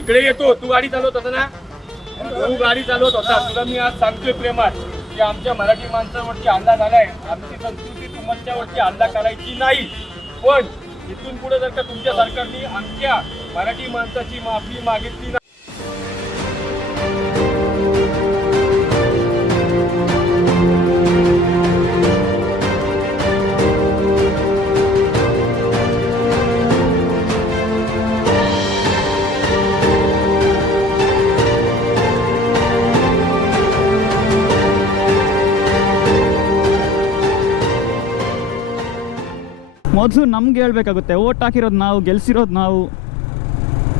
इकडे येतो. तू गाडी चालवत होता ना, तू गाडी चालवत होता. तुला मी आज सांगतोय प्रेमात की आमच्या मराठी माणसावरती हल्ला झालाय. आमची संस्कृती तुमच्यावरती हल्ला करायची नाही. पण इथून पुढे जर का तुमच्या सरकारने आमच्या मराठी माणसाची माफी मागितली ना, ಮೊದಲು ನಮ್ಗೆ ಹೇಳ್ಬೇಕಾಗುತ್ತೆ. ಓಟ್ ಹಾಕಿರೋದು ನಾವು, ಗೆಲ್ಸಿರೋದು ನಾವು.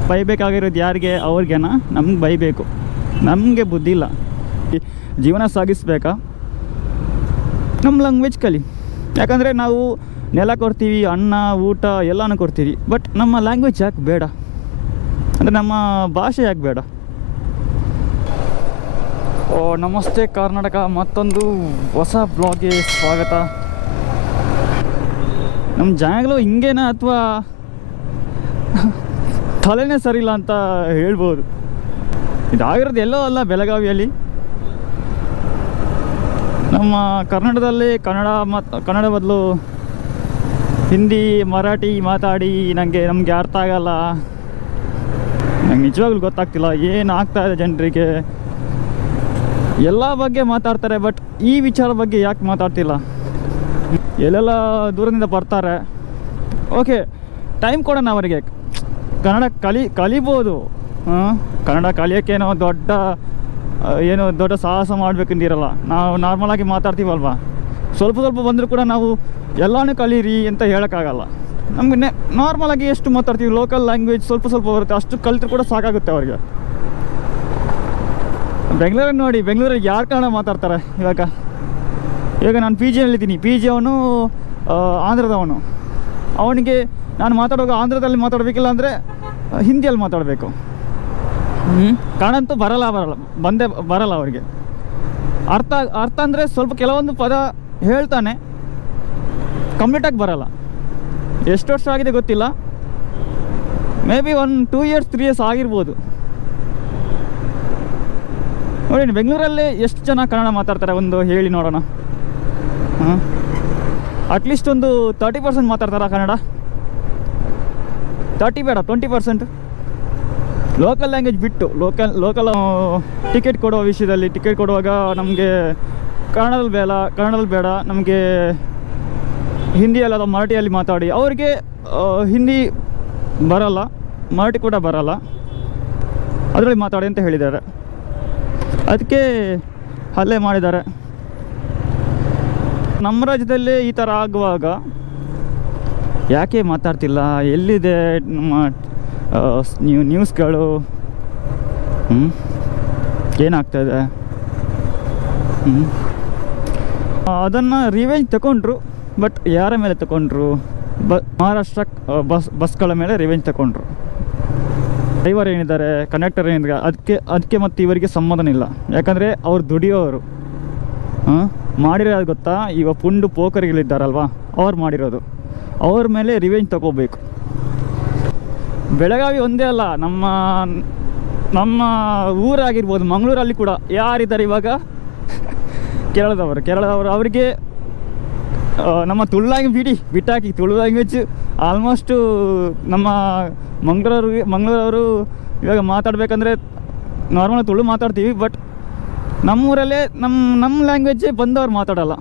ಬೈಬೇಕಾಗಿರೋದು ಯಾರಿಗೆ? ಅವ್ರಿಗೆನಾ? ನಮ್ಗೆ ಬೈಬೇಕು. ನಮಗೆ ಬುದ್ಧಿ ಇಲ್ಲ. ಜೀವನ ಸಾಗಿಸ್ಬೇಕಾ? ನಮ್ಮ ಲ್ಯಾಂಗ್ವೇಜ್ ಕಲಿ. ಯಾಕಂದರೆ ನಾವು ನೆಲ ಕೊಡ್ತೀವಿ, ಅನ್ನ ಊಟ ಎಲ್ಲನೂ ಕೊಡ್ತೀವಿ. ಬಟ್ ನಮ್ಮ ಲ್ಯಾಂಗ್ವೇಜ್ ಯಾಕೆ ಬೇಡ? ಅಂದರೆ ನಮ್ಮ ಭಾಷೆ ಯಾಕೆ ಬೇಡ? ಓ ನಮಸ್ತೆ ಕರ್ನಾಟಕ, ಮತ್ತೊಂದು ಹೊಸ ಬ್ಲಾಗ್ಗೆ ಸ್ವಾಗತ. ನಮ್ಮ ಜನಗಳು ಹಿಂಗೇನ ಅಥವಾ ತಲೆನೇ ಸರಿಯಿಲ್ಲ ಅಂತ ಹೇಳ್ಬೋದು. ಇದಾಗಿರೋದು ಎಲ್ಲೋ ಅಲ್ಲ, ಬೆಳಗಾವಿಯಲ್ಲಿ. ನಮ್ಮ ಕನ್ನಡದಲ್ಲಿ ಕನ್ನಡ ಬದಲು ಹಿಂದಿ ಮರಾಠಿ ಮಾತಾಡಿ ನಮಗೆ ಅರ್ಥ ಆಗಲ್ಲ. ನಂಗೆ ನಿಜವಾಗ್ಲೂ ಗೊತ್ತಾಗ್ತಿಲ್ಲ ಏನು ಆಗ್ತಾಯಿದೆ ಜನರಿಗೆ. ಎಲ್ಲ ಬಗ್ಗೆ ಮಾತಾಡ್ತಾರೆ, ಬಟ್ ಈ ವಿಚಾರ ಬಗ್ಗೆ ಯಾಕೆ ಮಾತಾಡ್ತಿಲ್ಲ? ಎಲ್ಲೆಲ್ಲ ದೂರದಿಂದ ಬರ್ತಾರೆ. ಓಕೆ, ಟೈಮ್ ಕೊಡೋಣ ಅವರಿಗೆ. ಕನ್ನಡ ಕಲಿಬೋದು. ಕನ್ನಡ ಕಲಿಯೋಕ್ಕೇನೋ ದೊಡ್ಡ ಸಾಹಸ ಮಾಡಬೇಕಂದಿರಲ್ಲ. ನಾವು ನಾರ್ಮಲಾಗಿ ಮಾತಾಡ್ತೀವಲ್ವ, ಸ್ವಲ್ಪ ಬಂದರೂ ಕೂಡ ನಾವು ಎಲ್ಲನೂ ಕಲೀರಿ ಅಂತ ಹೇಳೋಕ್ಕಾಗಲ್ಲ. ನಮಗೆ ನಾರ್ಮಲಾಗಿ ಎಷ್ಟು ಮಾತಾಡ್ತೀವಿ, ಲೋಕಲ್ ಲ್ಯಾಂಗ್ವೇಜ್ ಸ್ವಲ್ಪ ಬರುತ್ತೆ, ಅಷ್ಟು ಕಲಿತರು ಕೂಡ ಸಾಕಾಗುತ್ತೆ ಅವರಿಗೆ. ಬೆಂಗಳೂರಲ್ಲಿ ನೋಡಿ, ಬೆಂಗಳೂರಲ್ಲಿ ಯಾರು ಕನ್ನಡ ಮಾತಾಡ್ತಾರೆ? ಇವಾಗ ನಾನು ಪಿ ಜಿಯಲ್ಲಿದ್ದೀನಿ. ಪಿ ಜಿ ಅವನು ಆಂಧ್ರದವನು. ಅವನಿಗೆ ನಾನು ಮಾತಾಡುವಾಗ ಆಂಧ್ರದಲ್ಲಿ ಮಾತಾಡಬೇಕಿಲ್ಲ ಅಂದರೆ ಹಿಂದಿಯಲ್ಲಿ ಮಾತಾಡಬೇಕು. ಕನ್ನಡ ಅಂತೂ ಬರಲ್ಲ ಅವರಿಗೆ. ಅರ್ಥ ಅಂದರೆ ಸ್ವಲ್ಪ ಕೆಲವೊಂದು ಪದ ಹೇಳ್ತಾನೆ, ಕಂಪ್ಲೀಟಾಗಿ ಬರಲ್ಲ. ಎಷ್ಟು ವರ್ಷ ಆಗಿದೆ ಗೊತ್ತಿಲ್ಲ, ಮೇ ಬಿ 2 years 3 years ಆಗಿರ್ಬೋದು. ನೋಡಿ, ಬೆಂಗಳೂರಲ್ಲಿ ಎಷ್ಟು ಜನ ಕನ್ನಡ ಮಾತಾಡ್ತಾರೆ ಒಂದು ಹೇಳಿ ನೋಡೋಣ. ಅಟ್ಲೀಸ್ಟ್ ಒಂದು 30% ಮಾತಾಡ್ತಾರ ಕನ್ನಡ? 30 ಬೇಡ, 20%. ಲೋಕಲ್ ಲ್ಯಾಂಗ್ವೇಜ್ ಬಿಟ್ಟು ಲೋಕಲ್ ಟಿಕೆಟ್ ಕೊಡೋ ವಿಷಯದಲ್ಲಿ, ಟಿಕೆಟ್ ಕೊಡುವಾಗ ನಮಗೆ ಕನ್ನಡದಲ್ಲಿ ಬೇಡ, ನಮಗೆ ಹಿಂದಿಯಲ್ಲಿ ಅಥವಾ ಮರಾಠಿಯಲ್ಲಿ ಮಾತಾಡಿ. ಅವ್ರಿಗೆ ಹಿಂದಿ ಬರಲ್ಲ, ಮರಾಠಿ ಕೂಡ ಬರಲ್ಲ, ಅದರಲ್ಲಿ ಮಾತಾಡಿ ಅಂತ ಹೇಳಿದ್ದಾರೆ. ಅದಕ್ಕೆ ಹಲ್ಲೆ ಮಾಡಿದ್ದಾರೆ. ನಮ್ಮ ರಾಜ್ಯದಲ್ಲಿ ಈ ಥರ ಆಗುವಾಗ ಯಾಕೆ ಮಾತಾಡ್ತಿಲ್ಲ? ಎಲ್ಲಿದೆ ನಮ್ಮ ನ್ಯೂಸ್ಗಳು? ಏನಾಗ್ತಾಯಿದೆ? ಅದನ್ನು ರಿವೆಂಜ್ ತಗೊಂಡ್ರು. ಬಟ್ ಯಾರ ಮೇಲೆ ತಗೊಂಡ್ರು? ಮಹಾರಾಷ್ಟ್ರ ಬಸ್ಗಳ ಮೇಲೆ ರಿವೆಂಜ್ ತಗೊಂಡ್ರು. ಡ್ರೈವರ್ ಏನಿದ್ದಾರೆ, ಕಂಡಕ್ಟರ್ ಏನಿದ್ದಾರೆ, ಅದಕ್ಕೆ ಮತ್ತು ಇವರಿಗೆ ಸಂಬಂಧನೇ ಇಲ್ಲ. ಯಾಕಂದರೆ ಅವ್ರು ದುಡಿಯೋರು. ಮಾಡಿರೋದು ಗೊತ್ತಾ? ಈಗ ಪುಂಡು ಪೋಕರಿಗಳಿದ್ದಾರಲ್ವ, ಅವ್ರು ಮಾಡಿರೋದು. ಅವ್ರ ಮೇಲೆ ರಿವೆಂಜ್ ತಗೋಬೇಕು. ಬೆಳಗಾವಿ ಒಂದೇ ಅಲ್ಲ, ನಮ್ಮ ಊರಾಗಿರ್ಬೋದು, ಮಂಗಳೂರಲ್ಲಿ ಕೂಡ ಯಾರಿದ್ದಾರೆ ಇವಾಗ? ಕೇರಳದವರು. ಅವರಿಗೆ ನಮ್ಮ ತುಳು ಲ್ಯಾಂಗ್ವೇಜ್ ಬಿಟ್ಟಾಕಿ, ತುಳು ಲ್ಯಾಂಗ್ವೇಜ್ ಆಲ್ಮೋಸ್ಟು ನಮ್ಮ ಮಂಗಳೂರವರು ಇವಾಗ ಮಾತಾಡಬೇಕಂದ್ರೆ ನಾರ್ಮಲ್ ತುಳು ಮಾತಾಡ್ತೀವಿ. ಬಟ್ ನಮ್ಮೂರಲ್ಲೇ ನಮ್ಮ ಲ್ಯಾಂಗ್ವೇಜೇ ಬಂದವ್ರು ಮಾತಾಡಲ್ಲ.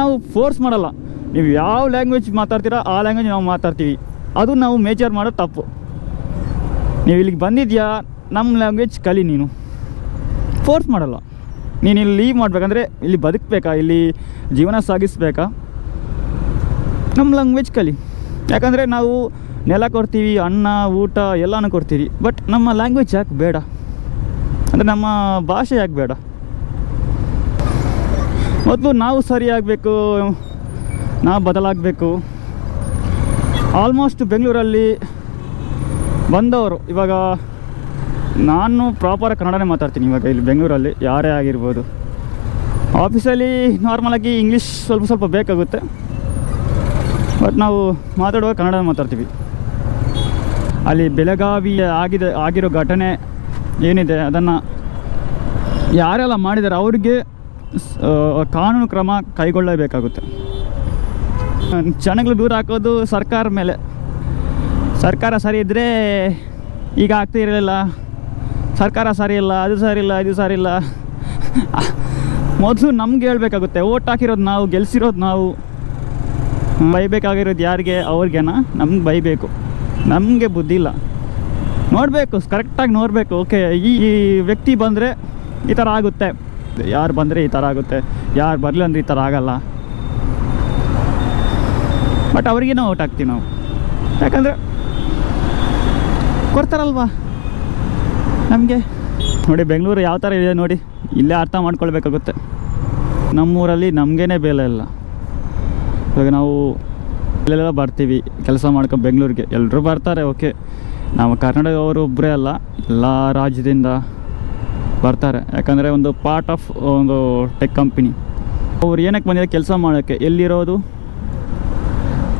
ನಾವು ಫೋರ್ಸ್ ಮಾಡಲ್ಲ. ನೀವು ಯಾವ ಲ್ಯಾಂಗ್ವೇಜ್ ಮಾತಾಡ್ತೀರಾ ಆ ಲ್ಯಾಂಗ್ವೇಜ್ ನಾವು ಮಾತಾಡ್ತೀವಿ. ಅದು ನಾವು ಮೇಜರ್ ಮಾಡೋದು ತಪ್ಪು. ನೀವು ಇಲ್ಲಿಗೆ ಬಂದಿದ್ಯಾ, ನಮ್ಮ ಲ್ಯಾಂಗ್ವೇಜ್ ಕಲಿ. ನೀನು ಫೋರ್ಸ್ ಮಾಡಲ್ಲ. ನೀನು ಇಲ್ಲಿ ಲೀವ್ ಮಾಡಬೇಕಂದ್ರೆ, ಇಲ್ಲಿ ಬದುಕಬೇಕಾ, ಇಲ್ಲಿ ಜೀವನ ಸಾಗಿಸ್ಬೇಕಾ, ನಮ್ಮ ಲ್ಯಾಂಗ್ವೇಜ್ ಕಲಿ. ಯಾಕಂದರೆ ನಾವು ನೆಲ ಕೊಡ್ತೀವಿ, ಅನ್ನ ಊಟ ಎಲ್ಲನೂ ಕೊಡ್ತೀವಿ. ಬಟ್ ನಮ್ಮ ಲ್ಯಾಂಗ್ವೇಜ್ ಯಾಕೆ ಬೇಡ? ಅಂದರೆ ನಮ್ಮ ಭಾಷೆ ಯಾಕೆ ಬೇಡ? ಮೊದಲು ನಾವು ಸರಿಯಾಗಬೇಕು, ನಾವು ಬದಲಾಗಬೇಕು. ಆಲ್ಮೋಸ್ಟ್ ಬೆಂಗಳೂರಲ್ಲಿ ಬಂದವರು ಇವಾಗ, ನಾನು ಪ್ರಾಪರ್ ಕನ್ನಡನೇ ಮಾತಾಡ್ತೀನಿ ಇವಾಗ ಇಲ್ಲಿ ಬೆಂಗಳೂರಲ್ಲಿ, ಯಾರೇ ಆಗಿರ್ಬೋದು. ಆಫೀಸಲ್ಲಿ ನಾರ್ಮಲಾಗಿ ಇಂಗ್ಲೀಷ್ ಸ್ವಲ್ಪ ಬೇಕಾಗುತ್ತೆ, ಬಟ್ ನಾವು ಮಾತಾಡುವಾಗ ಕನ್ನಡ ಮಾತಾಡ್ತೀವಿ. ಅಲ್ಲಿ ಬೆಳಗಾವಿ ಆಗಿರೋ ಘಟನೆ ಏನಿದೆ ಅದನ್ನು ಯಾರೆಲ್ಲ ಮಾಡಿದ್ದಾರೆ ಅವ್ರಿಗೆ ಕಾನೂನು ಕ್ರಮ ಕೈಗೊಳ್ಳಬೇಕಾಗುತ್ತೆ. ಜನಗಳು ದೂರ ಹಾಕೋದು ಸರ್ಕಾರ ಮೇಲೆ. ಸರ್ಕಾರ ಸರಿ ಇದ್ದರೆ ಈಗ ಆಗ್ತಾ ಇರಲಿಲ್ಲ. ಸರ್ಕಾರ ಸರಿ ಇಲ್ಲ, ಅದು ಸರಿ ಇಲ್ಲ, ಇದು ಸರಿ ಇಲ್ಲ. ಮೊದಲು ನಮ್ಗೆ ಹೇಳ್ಬೇಕಾಗುತ್ತೆ. ಓಟ್ ಹಾಕಿರೋದು ನಾವು, ಗೆಲ್ಸಿರೋದು ನಾವು. ಬೈಬೇಕಾಗಿರೋದು ಯಾರಿಗೆ? ಅವ್ರಿಗೇನ? ನಮ್ಗೆ ಬೈಬೇಕು. ನಮಗೆ ಬುದ್ಧಿ ಇಲ್ಲ. ನೋಡಬೇಕು, ಕರೆಕ್ಟಾಗಿ ನೋಡಬೇಕು. ಓಕೆ, ಈ ವ್ಯಕ್ತಿ ಬಂದರೆ ಈ ಥರ ಆಗುತ್ತೆ, ಯಾರು ಬಂದರೆ ಈ ಥರ ಆಗುತ್ತೆ, ಯಾರು ಬರಲಿ ಅಂದರೆ ಈ ಥರ ಆಗಲ್ಲ. ಬಟ್ ಅವ್ರಿಗೇನೋ ಓಟ್ ಹಾಕ್ತೀವಿ ನಾವು. ಯಾಕಂದರೆ ಕೊಡ್ತಾರಲ್ವಾ ನಮಗೆ. ನೋಡಿ ಬೆಂಗಳೂರು ಯಾವ ಥರ ಇದೆ ನೋಡಿ, ಇಲ್ಲೇ ಅರ್ಥ ಮಾಡ್ಕೊಳ್ಬೇಕಾಗುತ್ತೆ. ನಮ್ಮೂರಲ್ಲಿ ನಮಗೇನೆ ಬೆಲೆ ಇಲ್ಲ. ಇವಾಗ ನಾವು ಇಲ್ಲೆಲ್ಲ ಬರ್ತೀವಿ ಕೆಲಸ ಮಾಡ್ಕೊಂಡು ಬೆಂಗಳೂರಿಗೆ, ಎಲ್ಲರೂ ಬರ್ತಾರೆ. ಓಕೆ, ನಾವು ಕರ್ನಾಟಕದವರು ಒಬ್ಬರೇ ಅಲ್ಲ, ಎಲ್ಲ ರಾಜ್ಯದಿಂದ ಬರ್ತಾರೆ. ಯಾಕಂದರೆ ಒಂದು ಪಾರ್ಟ್ ಆಫ್ ಒಂದು ಟೆಕ್ ಕಂಪ್ನಿ. ಅವ್ರು ಏನಕ್ಕೆ ಬಂದಿದ್ದಾರೆ? ಕೆಲಸ ಮಾಡೋಕ್ಕೆ. ಎಲ್ಲಿರೋದು?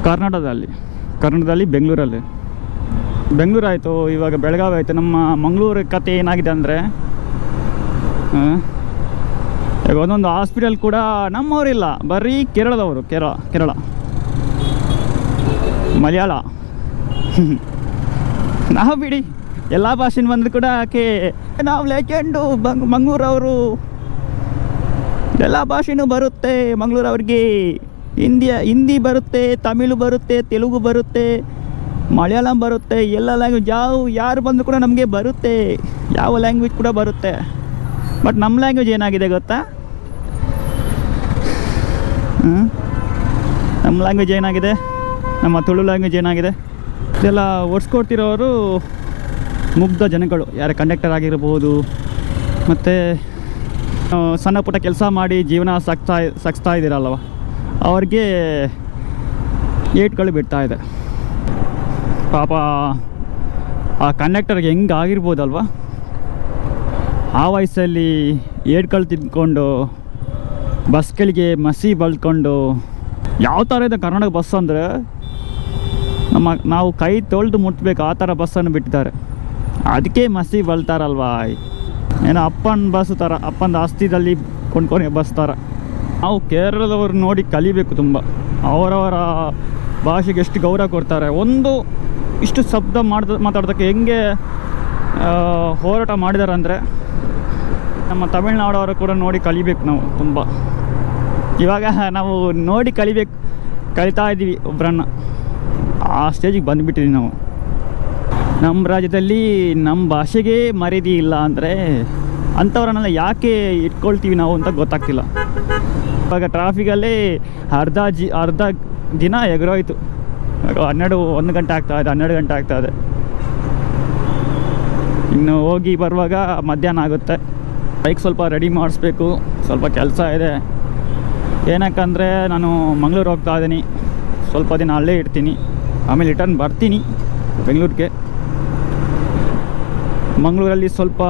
ಕರ್ನಾಟಕದಲ್ಲಿ ಬೆಂಗಳೂರಲ್ಲಿ. ಬೆಂಗಳೂರು ಆಯಿತು, ಇವಾಗ ಬೆಳಗಾವಿ ಆಯಿತು. ನಮ್ಮ ಮಂಗಳೂರು ಕತೆ ಏನಾಗಿದೆ ಅಂದರೆ, ಈಗ ಒಂದೊಂದು ಹಾಸ್ಪಿಟಲ್ ಕೂಡ ನಮ್ಮವರಿಲ್ಲ, ಬರೀ ಕೇರಳದವರು. ಕೇರಳ ಮಲಯಾಳ ನಾವು ಬಿಡಿ, ಎಲ್ಲ ಭಾಷೆನ ಬಂದರೂ ಕೂಡ ನಾವು ಲೆಜೆಂಡು ಮಂಗಳೂರವರು. ಎಲ್ಲ ಭಾಷೆನೂ ಬರುತ್ತೆ ಮಂಗಳೂರವ್ರಿಗೆ. ಹಿಂದಿ ಬರುತ್ತೆ, ತಮಿಳು ಬರುತ್ತೆ, ತೆಲುಗು ಬರುತ್ತೆ, ಮಲಯಾಳಂ ಬರುತ್ತೆ. ಎಲ್ಲ ಲ್ಯಾಂಗ್ವೇಜ್ ಯಾರು ಬಂದರೂ ಕೂಡ ನಮಗೆ ಬರುತ್ತೆ. ಯಾವ ಲ್ಯಾಂಗ್ವೇಜ್ ಕೂಡ ಬರುತ್ತೆ. ಬಟ್ ನಮ್ಮ ಲ್ಯಾಂಗ್ವೇಜ್ ಏನಾಗಿದೆ ಗೊತ್ತಾ? ನಮ್ಮ ಲ್ಯಾಂಗ್ವೇಜ್ ಏನಾಗಿದೆ? ನಮ್ಮ ತುಳು ಲ್ಯಾಂಗ್ವೇಜ್ ಏನಾಗಿದೆ? ಇದೆಲ್ಲ ಓಡಿಸ್ಕೊಡ್ತಿರೋರು ಮುಗ್ಧ ಜನಗಳು. ಯಾರೇ ಕಂಡಕ್ಟರ್ ಆಗಿರ್ಬೋದು, ಮತ್ತು ಸಣ್ಣ ಪುಟ್ಟ ಕೆಲಸ ಮಾಡಿ ಜೀವನ ಸಾಗಿಸ್ತಾ ಇದ್ದೀರಲ್ವ, ಅವ್ರಿಗೆ ಏಟ್ಗಳು ಬಿಡ್ತಾ ಇದೆ. ಪಾಪ ಆ ಕಂಡಕ್ಟರ್ಗೆ ಹೆಂಗೆ ಆಗಿರ್ಬೋದಲ್ವ? ಆ ವಯಸ್ಸಲ್ಲಿ ಏಟ್ಗಳು ತಿಂದ್ಕೊಂಡು, ಬಸ್ಗಳಿಗೆ ಮಸಿ ಬಳ್ಕೊಂಡು, ಯಾವ ಥರ ಇದೆ ಕರ್ನಾಟಕ ಬಸ್ ಅಂದರೆ ನಾವು ಕೈ ತೊಳೆದು ಮುಟ್ಬೇಕು ಆ ಥರ ಬಸ್ಸನ್ನು ಬಿಟ್ಟಿದ್ದಾರೆ. ಅದಕ್ಕೆ ಮಸಿ ಬಳ್ತಾರಲ್ವಾ? ಏನೋ ಅಪ್ಪನ ಬಸ್ ಥರ, ಅಪ್ಪನ ಆಸ್ತಿದಲ್ಲಿ ಕೊಂಡ್ಕೊನೆ ಬಸ್ ಥರ. ನಾವು ಕೇರಳದವ್ರು ನೋಡಿ ಕಲಿಬೇಕು ತುಂಬ. ಅವರವರ ಭಾಷೆಗೆ ಎಷ್ಟು ಗೌರವ ಕೊಡ್ತಾರೆ. ಇಷ್ಟು ಶಬ್ದ ಮಾತಾಡೋದಕ್ಕೆ ಹೆಂಗೆ ಹೋರಾಟ ಮಾಡಿದ್ದಾರೆ ಅಂದರೆ, ನಮ್ಮ ತಮಿಳ್ನಾಡವರು ಕೂಡ ನೋಡಿ ಕಲಿಬೇಕು ನಾವು ತುಂಬ. ಇವಾಗ ನಾವು ನೋಡಿ ಕಲಿತಾ ಇದ್ದೀವಿ ಒಬ್ಬರನ್ನು. ಆ ಸ್ಟೇಜಿಗೆ ಬಂದುಬಿಟ್ಟಿದ್ದೀವಿ ನಾವು. ನಮ್ಮ ರಾಜ್ಯದಲ್ಲಿ ನಮ್ಮ ಭಾಷೆಗೆ ಮರ್ಯಾದೆ ಇಲ್ಲ ಅಂದರೆ ಅಂಥವ್ರನ್ನೆಲ್ಲ ಯಾಕೆ ಇಟ್ಕೊಳ್ತೀವಿ ನಾವು ಅಂತ ಗೊತ್ತಾಗ್ತಿಲ್ಲ. ಇವಾಗ ಟ್ರಾಫಿಕಲ್ಲಿ ಅರ್ಧ ದಿನ ಎಗರೋಯ್ತು. ಇವಾಗ 1 ಗಂಟೆ ಆಗ್ತಾಯಿದೆ, 12 ಗಂಟೆ ಆಗ್ತಾಯಿದೆ. ಇನ್ನು ಹೋಗಿ ಬರುವಾಗ ಮಧ್ಯಾಹ್ನ ಆಗುತ್ತೆ. ಬೈಕ್ ಸ್ವಲ್ಪ ರೆಡಿ ಮಾಡಿಸ್ಬೇಕು, ಸ್ವಲ್ಪ ಕೆಲಸ ಇದೆ. ಏನಕ್ಕಂದರೆ ನಾನು ಮಂಗಳೂರು ಹೋಗ್ತಾ ಇದ್ದೀನಿ, ಸ್ವಲ್ಪ ದಿನ ಅಲ್ಲೇ ಇರ್ತೀನಿ, ಆಮೇಲೆ ರಿಟರ್ನ್ ಬರ್ತೀನಿ ಬೆಂಗಳೂರಿಗೆ. ಮಂಗಳೂರಲ್ಲಿ ಸ್ವಲ್ಪ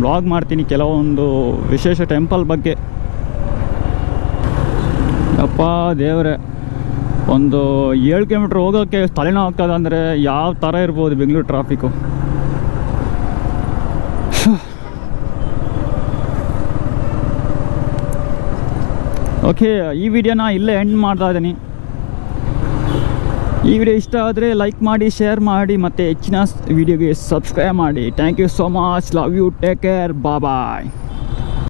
ಬ್ಲಾಗ್ ಮಾಡ್ತೀನಿ ಕೆಲವೊಂದು ವಿಶೇಷ ಟೆಂಪಲ್ ಬಗ್ಗೆ. ಅಪ್ಪ ದೇವರೇ, ಒಂದು 7 ಕಿಲೋಮೀಟ್ರ್ ಹೋಗೋಕ್ಕೆ ತಲೆನೋವು ಆಗ್ತದೆ ಅಂದರೆ ಯಾವ ಥರ ಇರ್ಬೋದು ಬೆಂಗಳೂರು ಟ್ರಾಫಿಕ್ಕು. ಓಕೆ, ಈ ವಿಡಿಯೋನ ಇಲ್ಲೇ ಎಂಡ್ ಮಾಡ್ತಾ ಇದ್ದೀನಿ. ಈ ವಿಡಿಯೋ ಇಷ್ಟ ಆದರೆ ಲೈಕ್ ಮಾಡಿ, ಶೇರ್ ಮಾಡಿ, ಮತ್ತು ಹೆಚ್ಚಿನ ವಿಡಿಯೋಗೆ ಸಬ್ಸ್ಕ್ರೈಬ್ ಮಾಡಿ. Thank you so much. Love you. Take care. Bye.